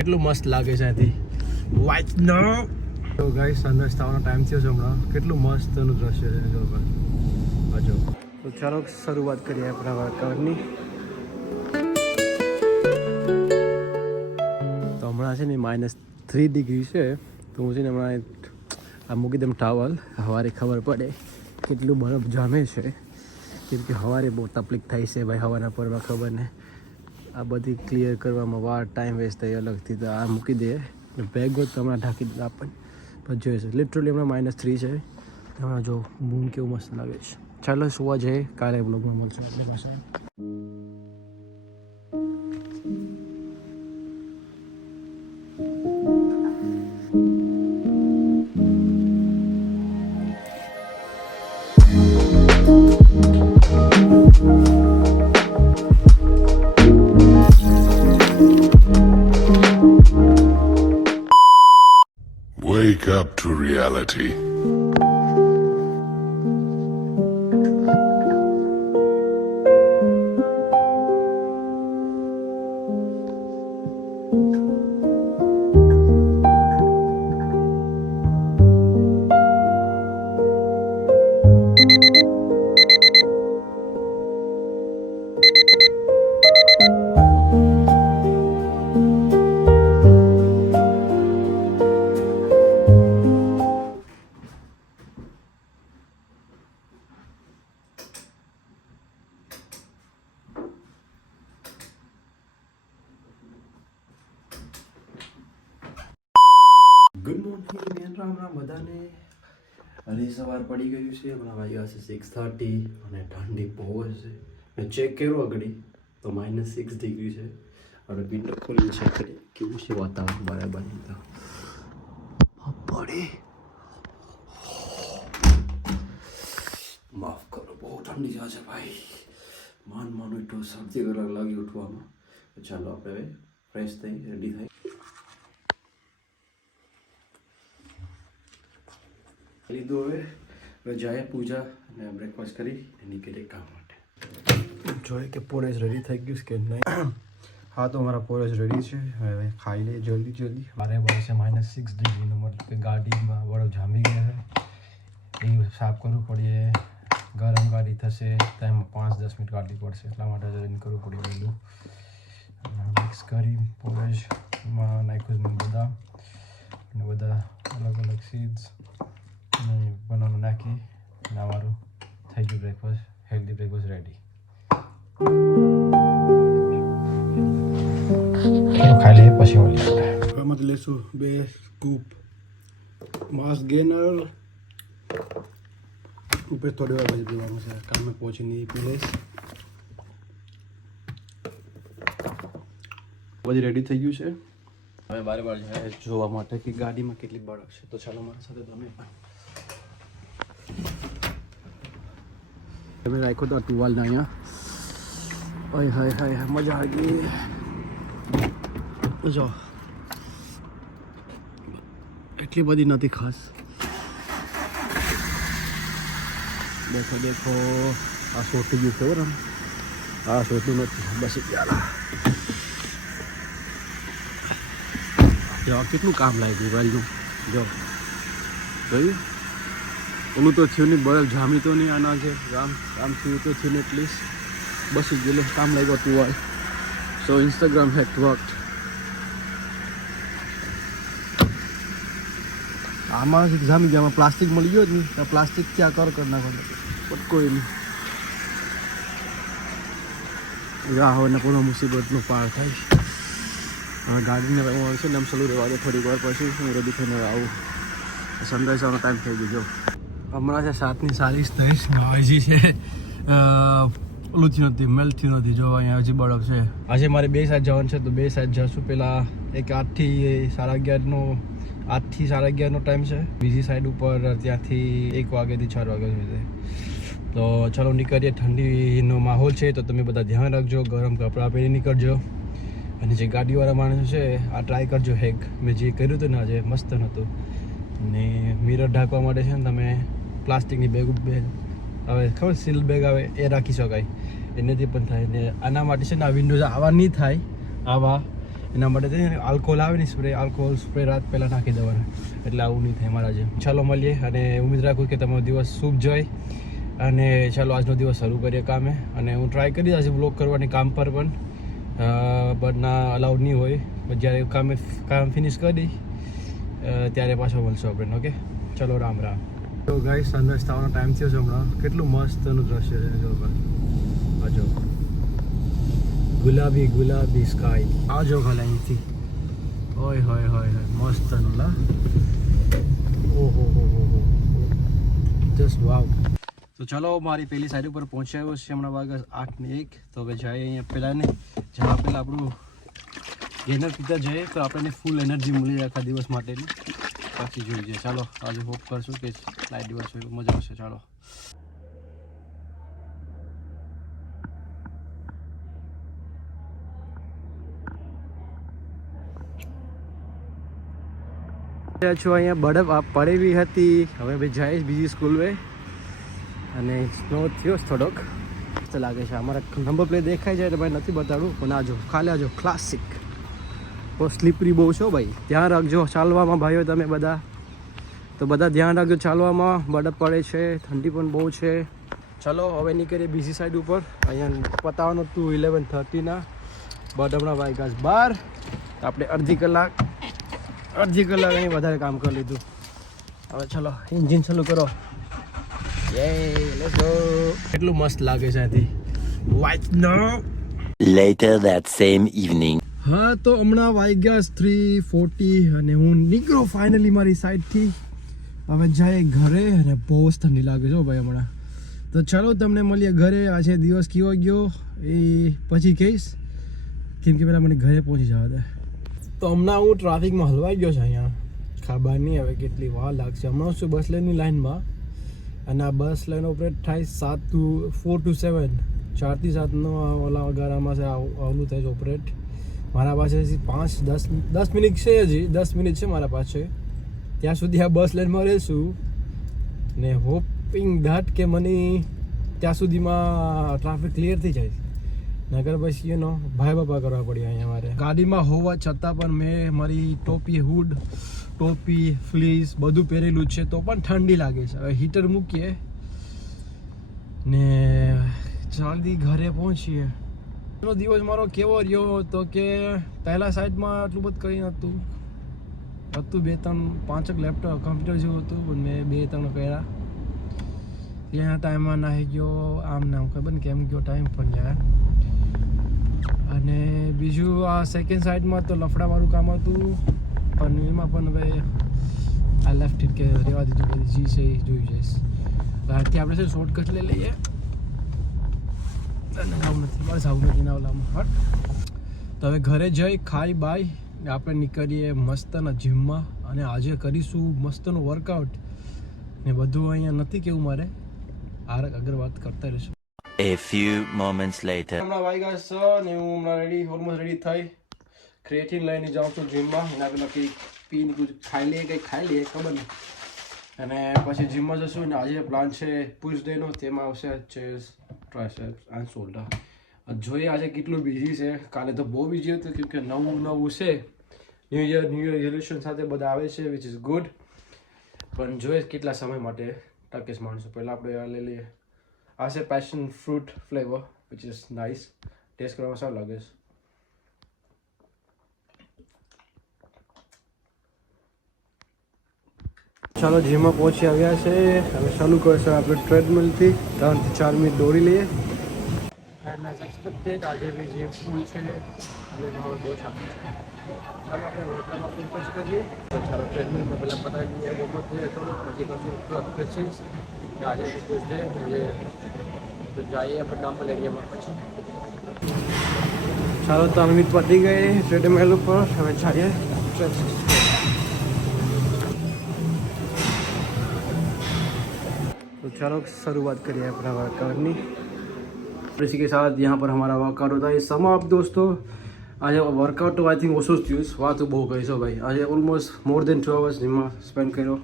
કેટલું મસ્ત લાગે છે આથી વાઇટ નો તો ગાઈસ સનરાઈઝ થવાનો ટાઈમ થયો છે હમણાં કેટલું મસ્તનું દ્રશ્ય છે જો બાજુ તો ચાલો શરૂઆત કરીએ આપણા વર્કઆઉટની તો હમણાં છે ને -3 ડિગ્રી છે તો હું છે ને હમણાં આ મૂકી દઉં ટાવલ સવારે ખબર પડે કેટલું બરફ જામે છે કેમ કે સવારે બહુ તકલીફ થાય છે ભાઈ હવાના પરમાં ખબર ને આ બધી ક્લિયર કરવામાં વાર ટાઈમ વેસ્ટ થાય અલગથી તો આ મૂકી દે બેગ હોય તો હમણાં ઢાંકી દીધા આપણને પછી જોઈએ છે લિટરલી હમણાં -3 છે હમણાં જો મૂન કેવું મસ્ત લાગે છે ચાલો સુવા જઈએ કાલે બ્લોગમાં મળશે એટલે પાછા Wake up to reality. Good morning Ram Ram બધાને અને સવાર પડી ગયું છે હમણાં વાગ્યા છે 6:30 અને ઠંડી બહુ જ છે મેં ચેક કર્યું આગળ તો -6 ડિગ્રી છે અને વિન્ડો ખોલી ચેક કરી કેવું છે વાતાવરણ બરાબર તો પડે માફ કરો બહુ ઠંડી જાય છે ભાઈ માન એટલું સૌથી કલાક લાગી ઉઠવામાં ચાલો આપણે હવે ફ્રેશ થઈ રેડી થઈ લીધું હવે જાય પૂજા અને બ્રેકફાસ્ટ કરી નીકળે કામ માટે જોઈએ કે પોરેજ રેડી થઈ ગયું કે નહીં હા તો અમારા પોરેજ રેડી છે હવે ખાઈ લે જલ્દી મારે વર્ષે -6 ડિગ્રીનો મતલબ કે ગાડીમાં બરફ જામી ગયા છે એ સાફ કરવું પડે ગરમ ગાડી થશે તેમાં 5-10 મિનિટ કાઢવી પડશે એટલા માટે જઈને કરવું પડે વહેલું મિક્સ કરી પોરેજમાં નાખ્યું બદામ અને બધા અલગ સીડ્સ બનાવવાનું નાખી અને અમારું થઈ ગયું બ્રેકફાસ્ટ હેલ્ધી બ્રેકફાસ્ટ રેડી ખાઈ લઈએ પછી મળીએ એમાંથી લેશું 2 સ્કૂપ માસ ગેનર ઉપર થોડી વાર પછી પીવાનું છે કામે પહોંચીને પી લઈશ બધી રેડી થઈ ગયું છે હવે બારે જાય જોવા માટે કે ગાડીમાં કેટલી બરફ છે તો ચાલો મારા સાથે તમે તમે રાખ્યો તો ટુવાલના અહીંયા ઓય હાય મજા આવી ગઈ જો એટલી બધી નથી ખાસ દેખો આ સોટી ગયું છે બરાબર આ સોટું નથી બસ જો કેટલું કામ લાગ્યું ગાડીનું જો જોયું ઓલું તો થયું નહીં બરફ જામી તો નહીં આના છે રામ થયું તો થયું ને એટલીસ્ટ બસ ગયેલું કામ લાગ્યું ટુવાલ સો ઇન્સ્ટાગ્રામ હેડ વર્ક આમાં જામી ગયા આમાં પ્લાસ્ટિક મળી ગયો જ નહીં તો પ્લાસ્ટિક ત્યાં કરી નાખવાનું પણ કોઈ નહીં રાહ હોય ને પૂરો મુસીબતનો પાર થાય હવે ગાડીને છે ને આમ સલું રહેવા દે થોડીક વાર પછી હું રેડી થઈને આવું સનરાઈઝ આવવાનો ટાઈમ થઈ ગયો હમણાં છે 7:40 હજી છે ઓલું થયું નથી મેલ્ટ થયું નથી જો અહીંયા હજી બરફ છે આજે મારે 2 સાઈડ જવાનું છે તો 2 સાઈડ જશું પહેલાં એક 8 થી 11:30નો ટાઈમ છે બીજી સાઈડ ઉપર ત્યાંથી 1 વાગ્યાથી 4 વાગ્યા સુધી તો ચાલો નીકળીએ ઠંડીનો માહોલ છે તો તમે બધા ધ્યાન રાખજો ગરમ કપડાં પહેરી નીકળજો અને જે ગાડીવાળા માણસો છે આ ટ્રાય કરજો હેક મેં જે કર્યું હતું ને આજે મસ્ત નહોતું ને મિરર ઢાંકવા માટે છે ને તમે પ્લાસ્ટિકની બેગ હવે ખબર સીલ બેગ આવે એ રાખી શકાય એનાથી પણ થાય ને આના માટે છે ને આ વિન્ડોઝ આવા નહીં થાય આવા એના માટે આલ્કોહોલ આવે ને સ્પ્રે, આલ્કોહોલ સ્પ્રે રાત પહેલાં નાખી દેવાના, એટલે આવું નહીં થાય મારા જેમ. ચાલો મળીએ, અને ઉમ્મીદ રાખું કે તમારો દિવસ શુભ જાય. અને ચાલો આજનો દિવસ શરૂ કરીએ કામે. અને હું ટ્રાય કરીશ આજે વ્લોગ કરવાની કામ પર પણ, બટ ના અલાઉડ નહીં હોય. જ્યારે કામ ફિનિશ કરી ત્યારે પાછો મળશો આપણે. ઓકે, ચલો રામ રામ. તો ગાઈસ, સનરાઈઝ થવાનો ટાઈમ થયો છે હમણાં. કેટલું મસ્તનું દ્રશ્ય છે જો ભાઈ, આ જો ગુલાબી ગુલાબી સ્કાય. આ જો ખાલી અહીંથી હોય હોય હોય હોય મસ્તનું લા. ઓહો હો હો હો, જસ્ટ વાવ. તો ચલો મારી પહેલી સાઈડ ઉપર પહોંચ્યો છે હમણાં વાગ્યા 8:01. તો હવે જાય અહીંયા પહેલાં ને જવા પહેલાં આપણું ગેનર પીતા જઈએ તો આપણને ફૂલ એનર્જી મળી જાય આખા દિવસ માટેની. પછી જોઈએ, ચાલો આજે હોપ કરશું કે લાઈટ દિવસ હોય મજા આવશે. ચાલો છો. અહીંયા બરફ પડેવી હતી, હવે ભાઈ જઈશ બીજી સ્કૂલ વે. અને સ્નો થયો થોડોક મસ્ત લાગે છે. અમારા નંબર પ્લેટ દેખાય છે એટલે ભાઈ નથી બતાડવું, પણ આજો ખાલી આજો ક્લાસિક. બહુ સ્લીપરી બહુ છો ભાઈ, ધ્યાન રાખજો ચાલવામાં ભાઈઓ તમે બધા. તો બધા ધ્યાન રાખજો ચાલવામાં, બરફ પડે છે, ઠંડી પણ બહુ છે. ચલો હવે નીકળીએ બીજી સાઈડ ઉપર. અહીંયા પતાવવાનું હતું 11:30 બટ હમણાં વાગ્યા 12. આપણે અડધી કલાક અહીં વધારે કામ કરી લીધું. હવે ચલો એન્જિન ચાલુ કરો. કેટલું મસ્ત લાગે છે આથી. Later that same evening. હા, તો હમણાં વાગ્યા 3:40 અને હું નીકળો ફાઇનલી મારી સાઈડથી. હવે જાય ઘરે, અને બહુ જ ઠંડી લાગે છે ભાઈ હમણાં. તો ચાલો તમને મળીએ ઘરે. આજે દિવસ કેવો ગયો એ પછી કહીશ, કેમ કે પહેલાં મને ઘરે પહોંચી જવા દે. તો હમણાં હું ટ્રાફિકમાં હલવાઈ ગયો છે અહીંયા. ખબર નહીં હવે કેટલી વાર લાગશે. હમણાં છું બસ લેનની લાઇનમાં, અને આ બસ લાઈન ઓપરેટ થાય 4 to 7, 4 થી 7નો ઓલા ગારામાં છે આવનું થાય છે ઓપરેટ. મારા પાસે 5-10 મિનિટ છે, હજી 10 મિનિટ છે મારા પાસે. ત્યાં સુધી આ બસ લાઈનમાં રહીશું ને હોપિંગ ધેટ કે મને ત્યાં સુધીમાં ટ્રાફિક ક્લિયર થઈ જાય. નગર પછી એનો ભાઈ બાપા કરવા પડ્યા અહીંયા મારે. ગાડીમાં હોવા છતાં પણ મેં મારી ટોપી, હુડ, ટોપી, ફ્લીસ બધું પહેરેલું છે, તો પણ ઠંડી લાગે છે. હવે હીટર મૂકીએ ને જલ્દી ઘરે પહોંચીએ. એનો દિવસ મારો કેવો રહ્યો તો કે પહેલાં સાઈડમાં આટલું બધું કંઈ નહોતું. 2-3-5 લેપટોપ કમ્પ્યુટર જેવું હતું, પણ મેં 2-3 કર્યા. ત્યાં ટાઈમમાં નાહી ગયો, આમ નામ ખબર ને કેમ ગયો ટાઈમ પણ યાર. અને બીજું આ સેકન્ડ સાઈડમાં તો લફડાવાળું કામ હતું, પણ એમાં પણ હવે આ લેફ્ટ કે રહેવા દીધું. બધી જી છે એ જોઈ જઈશ. ત્યારથી આપણે છે શોર્ટકટ લઈ લઈએ. આવું નથી, બસ આવું નથી ના ઓલામાં હટ. તો હવે ઘરે જઈ ખાઈ બાય આપણે નીકળીએ મસ્તના જીમમાં. અને આજે કરીશું મસ્તનું વર્કઆઉટ ને બધું. અહીંયા નથી કેવું મારે, આગળ વાત કરતા રહીશું. A few moments later. હમણાં વાગ્યા છે ને હું હમણાં ઓલમોસ્ટ રેડી થઈ ક્રિએટિન લઈને જાઉં છું જીમમાં. એના પહેલાં કંઈક પીને કંઈક ખાઈ લઈએ ખબર નહીં. અને પછી જીમમાં જશું. ને આજે પ્લાન છે પુશ ડેનો, તેમાં આવશે ચેસ્ટ, ટ્રાઇસેપ્સ એન્ડ શોલ્ડર. જોઈએ આજે કેટલું બિઝી છે. કાલે તો બહુ બિઝી હતું, કેમકે નવું છે. ન્યૂ યર રેઝોલ્યુશન સાથે બધા આવે છે, વિચ ઇઝ ગુડ. પણ જોઈએ કેટલા સમય માટે ટકેશ માણસો. પહેલાં આપણે આ લઈ લઈએ. આ છે passion fruit flavour, which is nice. Taste કરવામાં સારું લાગે છે. ચાલો જીમમાં પહોંચી આવ્યા છે. હવે ચાલુ કરશે આપણે ટ્રેડમિલથી. 3 થી 4 મિનિટ દોડી લઈએ. એન્ડ એઝ એક્સપેક્ટેડ આજે બી જીમ ફૂલ છે અને ભાવ બહુ સારું છે. ચાલો આપણે વર્કઆઉટમાં ફોકસ કરીએ. તો ચાલો ટ્રેડમિલમાં પહેલાં પતાવી દઈએ, વોર્મઅપ થઈએ થોડું, પછી કરશું પ્રેક્ટિસ. આજે ટ્યુઝડે એટલે તો જઈએ આપણે ડામ્બલ એરિયામાં પછી. ચાલો 3 મિનિટ પતી ગઈ ટ્રેડમિલ ઉપર. હવે જઈએ तो चलो शुरुआत करिए अपना वर्कआउट नहीं। इसी के साथ यहाँ पर हमारा वर्कआउट होता है समाप्त दोस्तों। आज वर्कआउट तो आई थिंक ओછું જ થયું. વાત બહુ કરી છો ભાઈ. આજે ઓલમોસ્ટ મોર દેન 2 hours જીમમાં સ્પેન્ડ કર્યો.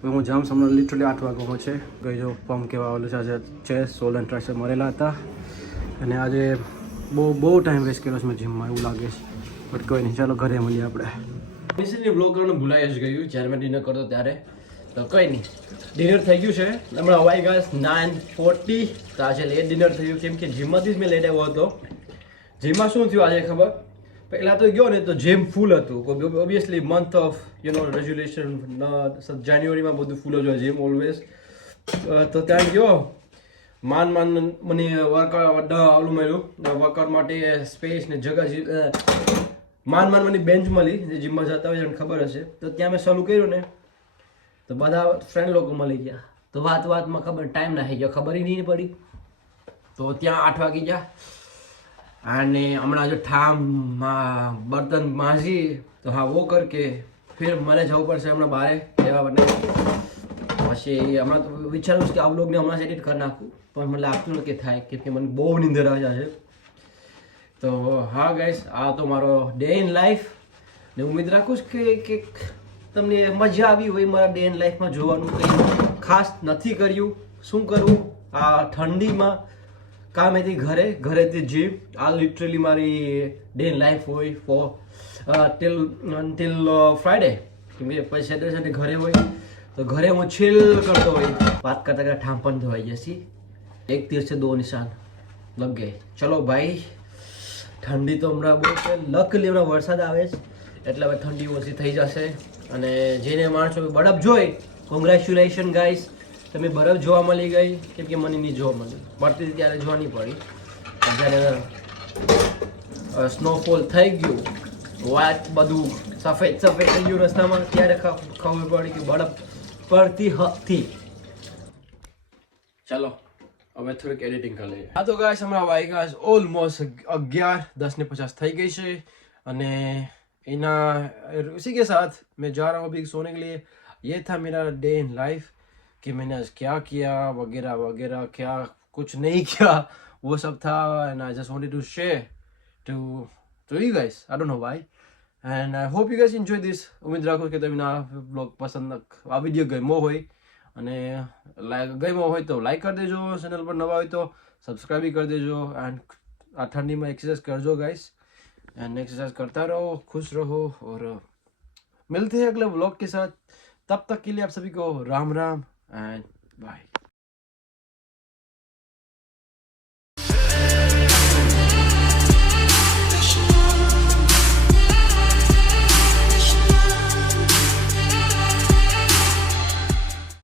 હવે હું જામ સમય લિટરલી 8 વાગ્યામાં છે ગઈ. જો પમ્પ કહેવા આવેલું છે. આજે ચેસ્ટ, શોલ્ડર એન્ડ ટ્રાઇસેપ મરેલા હતા. અને આજે બહુ ટાઈમ વેસ્ટ કર્યો છે મેં જીમમાં એવું લાગે છે. બટ કોઈ નહીં, ચાલો ઘરે મળીએ આપણે. બેસિકલી બ્લોગ કરવાનું ભૂલાઈ જ ગયું જ્યારે મેં ડિનર કરતો ત્યારે. તો કંઈ નહીં, ડિનર થઈ ગયું છે. હમણાં હવાઈ ગાઈસ 9:40. તો આજે લેટ ડિનર થયું કેમ કે જીમમાંથી જ મેં લેટ આવ્યો હતો. જીમમાં શું થયું આજે ખબર? પહેલાં તો ગયો ને તો જીમ ફૂલ હતું. ઓબ્વિયસલી મંથ ઓફ રેઝોલ્યુશન જાન્યુઆરીમાં બધું ફૂલ જ હોય જીમ ઓલવેઝ. તો ત્યાં ગયો, માન મને વર્કઆઉટ ઓલું મળ્યું વર્કઆઉટ માટે સ્પેસ ને જગા. માન મને બેન્ચ મળી જે જીમમાં જતા હોય એને ખબર હશે. તો ત્યાં મેં ચાલુ કર્યું ને તો બધા ફ્રેન્ડ લોકો મળી ગયા. તો વાતમાં ખબર ટાઈમ ના થઈ ગયો, ખબર નહીં પડી. તો ત્યાં 8 વાગી ગયા અને હમણાં જો ઠામમાં બર્તન માજી તો હા વો કર કે ફિર મને જવું પડશે હમણાં બહાર લેવા બને. પછી હમણાં તો વિચારું કે આ બ્લોગને હમણાં એડિટ કરી નાખું, પણ મને લાગતું નથી થાય કેમ કે મને બહુ નીંદર આવી જાય છે. તો હા ગાઈસ, આ તો મારો ડે ઇન લાઈફ ને ઉમ્મીદ રાખું છું કે તમને મજા આવી હોય મારા ડે ઇન લાઈફમાં જોવાનું. કંઈ ખાસ નથી કર્યું, શું કરવું આ ઠંડીમાં, કામેથી ઘરેથી જીમ. આ લિટરલી મારી ડે ઇન લાઈફ હોય ફોર ટિલ ફ્રાઈડે. કેમ કે પછી સેટરડે ઘરે હોય તો ઘરે હું ચિલ કરતો હોય. વાત કરતા ઠામ પણ ધોવાઈ જશે. એક તીર છે 2 નિશાન લગ ગए. ચલો ભાઈ, ઠંડી તો હમણાં બહુ છે. લકલી હમણાં વરસાદ આવે છે એટલે હવે ઠંડી ઓછી થઈ જશે. અને જેને માણસો બરફ જોઈ, કોંગ્રેચ્યુલેશન ગાઈસ, તમે બરફ જોવા મળી ગઈ. કેમ કે મને નહીં જોવા મળી, પડતી ત્યારે જોવા નહીં પડી. જ્યારે સ્નોફોલ થઈ ગયું, વાત બધું સફેદ થઈ ગયું રસ્તામાં, ત્યારે ખબર પડી કે બરફ પડતી હતી. ચાલો હવે થોડીક એડિટિંગ કરી લઈએ. હા તો ગાઈસ, હમણાં વાઈ ગાઈસ ઓલમોસ્ટ 11:10:50 થઈ ગઈ છે. અને इना उसी के साथ मैं जा रहा हूँ अभी सोने के लिए. ये था मेरा डे इन लाइफ कि मैंने आज क्या किया वगैरह वगैरह, क्या कुछ नहीं किया वो सब था. And I just wanted to share to you guys. I don't know why. And I hope you guys enjoy this. ઉમ્મીદ રાખું કે તમને આ બ્લોગ પસંદ, આ વિડીયો ગમ્યો હોય. અને ગમ્યો હોય તો લાઈક કરી દેજો, ચેનલ પર નવા હોય તો સબસ્ક્રાઈબ કરી દેજો. એન્ડ આ ઠંડીમાં एक्सरसाइज करजो गाइस. एंड एक्सरसाइज करता रहो, खुश रहो और मिलते हैं अगले व्लॉग के साथ. तब तक के लिए आप सभी को राम राम एंड बाय.